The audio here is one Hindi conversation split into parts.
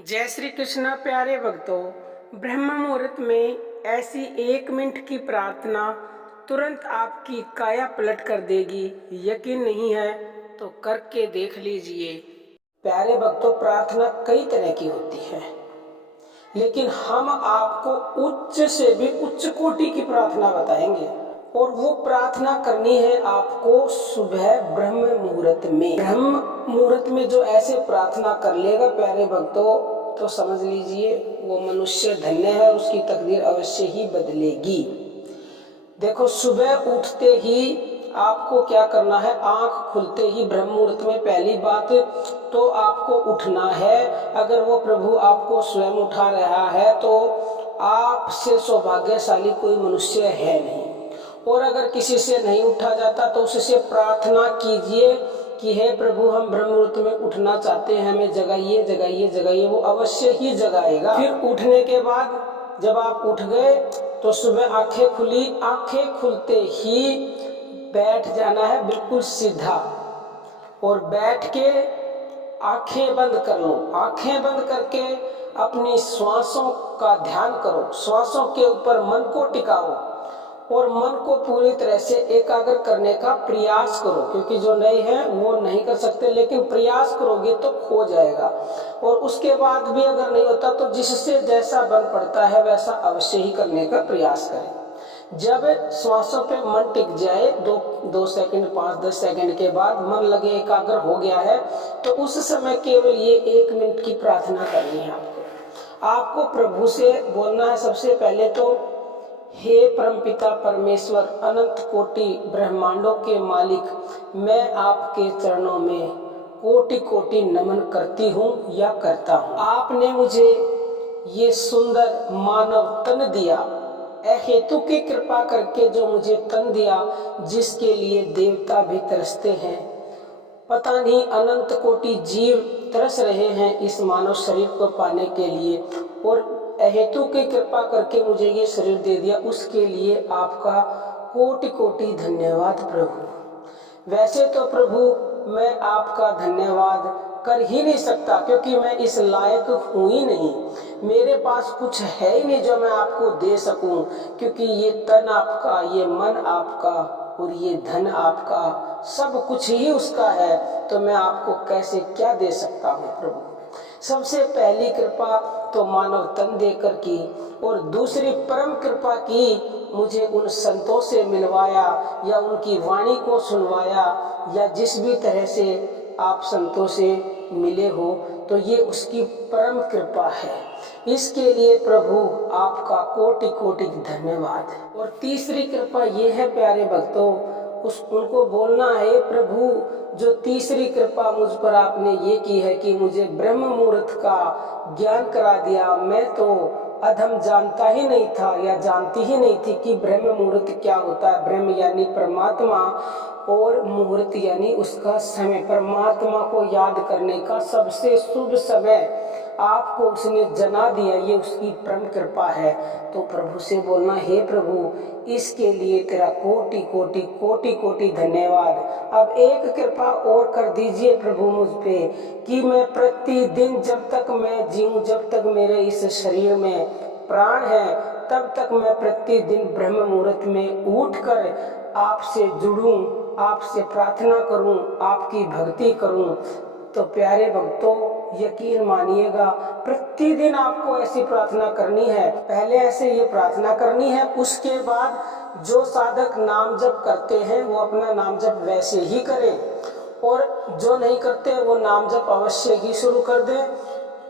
जय श्री कृष्ण। प्यारे भक्तों, ब्रह्म मुहूर्त में ऐसी 1 मिनट की प्रार्थना तुरंत आपकी काया पलट कर देगी। यकीन नहीं है तो करके देख लीजिए। प्यारे भक्तों, प्रार्थना कई तरह की होती है, लेकिन हम आपको उच्च से भी उच्च कोटि की प्रार्थना बताएंगे। और वो प्रार्थना करनी है आपको सुबह ब्रह्म मुहूर्त में। ब्रह्म मुहूर्त में जो ऐसे प्रार्थना कर लेगा प्यारे भक्तों, तो समझ लीजिए वो मनुष्य धन्य है, उसकी तकदीर अवश्य ही बदलेगी। देखो, सुबह उठते ही आपको क्या करना है, आंख खुलते ही ब्रह्म मुहूर्त में पहली बात तो आपको उठना है। अगर वो प्रभु आपको स्वयं उठा रहा है तो आपसे सौभाग्यशाली कोई मनुष्य है नहीं। और अगर किसी से नहीं उठा जाता तो उससे प्रार्थना कीजिए कि हे प्रभु, हम ब्रह्म मुहूर्त में उठना चाहते हैं, हमें जगाइए जगाइए जगाइए। वो अवश्य ही जगाएगा। फिर उठने के बाद जब आप उठ गए तो सुबह आंखें खुली, आंखें खुलते ही बैठ जाना है बिल्कुल सीधा, और बैठ के आंखें बंद कर लो। आंखें बंद करके अपनी श्वासों का ध्यान करो, श्वासों के ऊपर मन को टिकाओ और मन को पूरी तरह से एकाग्र करने का प्रयास करो। क्योंकि जो नए हैं वो नहीं कर सकते, लेकिन प्रयास करोगे तो हो जाएगा। और उसके बाद भी अगर नहीं होता तो जिससे जैसा बन पड़ता है वैसा अवश्य ही करने का प्रयास करें। जब श्वासों पे मन टिक जाए, दो सेकंड 5-10 सेकंड के बाद मन लगे एकाग्र हो गया है, तो उस समय केवल ये 1 मिनट की प्रार्थना करनी है। आपको प्रभु से बोलना है सबसे पहले तो, हे परमपिता परमेश्वर, अनंत कोटि ब्रह्मांडों के मालिक, मैं आपके चरणों में कोटि कोटि नमन करती हूँ या करता हूँ। आपने मुझे ये सुंदर मानव तन दिया, अहेतु की कृपा करके जो मुझे तन दिया, जिसके लिए देवता भी तरसते हैं। पता नहीं अनंत कोटि जीव तरस रहे हैं इस मानव शरीर को पाने के लिए, और अहेतु की कृपा करके मुझे ये शरीर दे दिया, उसके लिए आपका कोटि कोटि धन्यवाद प्रभु। वैसे तो प्रभु मैं आपका धन्यवाद कर ही नहीं सकता, क्योंकि मैं इस लायक हूँ ही नहीं। मेरे पास कुछ है ही नहीं जो मैं आपको दे सकूं, क्योंकि ये तन आपका, ये मन आपका और ये धन आपका, सब कुछ ही उसका है। तो मैं आपको कैसे क्या दे सकता हूँ प्रभु। सबसे पहली कृपा तो मानव तन देकर की, और दूसरी परम कृपा की मुझे उन संतों से मिलवाया या उनकी वाणी को सुनवाया, या जिस भी तरह से आप संतों से मिले हो, तो ये उसकी परम कृपा है। इसके लिए प्रभु आपका कोटि कोटि धन्यवाद। और तीसरी कृपा ये है प्यारे भक्तों, उनको बोलना है, प्रभु जो तीसरी कृपा मुझ पर आपने ये की है कि मुझे ब्रह्म मुहूर्त का ज्ञान करा दिया। मैं तो अधम जानता ही नहीं था या जानती ही नहीं थी कि ब्रह्म मुहूर्त क्या होता है। ब्रह्म यानी परमात्मा और मुहूर्त यानी उसका समय, परमात्मा को याद करने का सबसे शुभ समय आपको उसने जना दिया, ये उसकी परम कृपा है। तो प्रभु से बोलना, हे प्रभु इसके लिए तेरा कोटि कोटि कोटि कोटि धन्यवाद। अब एक कृपा और कर दीजिए प्रभु मुझ पे, कि मैं प्रतिदिन जब तक मैं जीऊं, जब तक मेरे इस शरीर में प्राण है, तब तक मैं प्रतिदिन ब्रह्म मुहूर्त में उठकर आपसे जुड़ूं, आपसे प्रार्थना करूं, आपकी भक्ति करूं। तो प्यारे भक्तों, यकीन मानिएगा, प्रतिदिन आपको ऐसी प्रार्थना करनी है। पहले ऐसे ये प्रार्थना करनी है, उसके बाद जो साधक नाम जप करते हैं वो अपना नाम जप वैसे ही करें, और जो नहीं करते वो नाम जप अवश्य ही शुरू कर दें।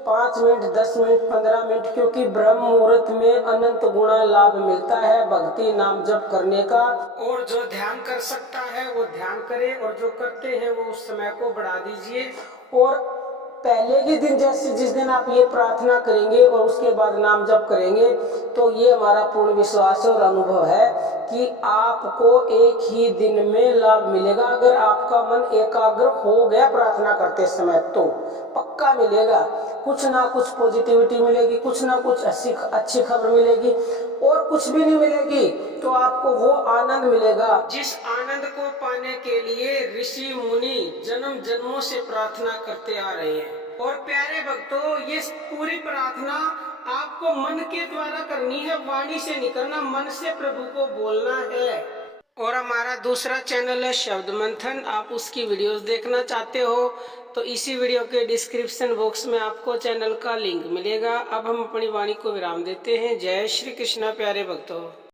5 मिनट, 10 मिनट, 15 मिनट, क्योंकि ब्रह्म मुहूर्त में अनंत गुणा लाभ मिलता है भक्ति नाम जप करने का। और जो ध्यान कर सकता है वो ध्यान करे, और जो करते हैं वो उस समय को बढ़ा दीजिए। और पहले के दिन, जैसे जिस दिन आप ये प्रार्थना करेंगे और उसके बाद नाम जप करेंगे, तो ये हमारा पूर्ण विश्वास और अनुभव है कि आपको एक ही दिन में लाभ मिलेगा। अगर आपका मन एकाग्र हो गया प्रार्थना करते समय तो पक्का मिलेगा। कुछ ना कुछ पॉजिटिविटी मिलेगी, कुछ ना कुछ अच्छी खबर मिलेगी, और कुछ भी नहीं मिलेगी तो आपको वो आनंद मिलेगा जिस आनंद को पाने के लिए ऋषि मुनि जन्म जन्मों से प्रार्थना करते आ रहे हैं। और प्यारे भक्तों, ये पूरी प्रार्थना आपको मन के द्वारा करनी है, वाणी से नहीं करना, मन से प्रभु को बोलना है। और हमारा दूसरा चैनल है शब्द मंथन, आप उसकी वीडियोस देखना चाहते हो तो इसी वीडियो के डिस्क्रिप्शन बॉक्स में आपको चैनल का लिंक मिलेगा। अब हम अपनी वाणी को विराम देते हैं। जय श्री कृष्णा प्यारे भक्तों।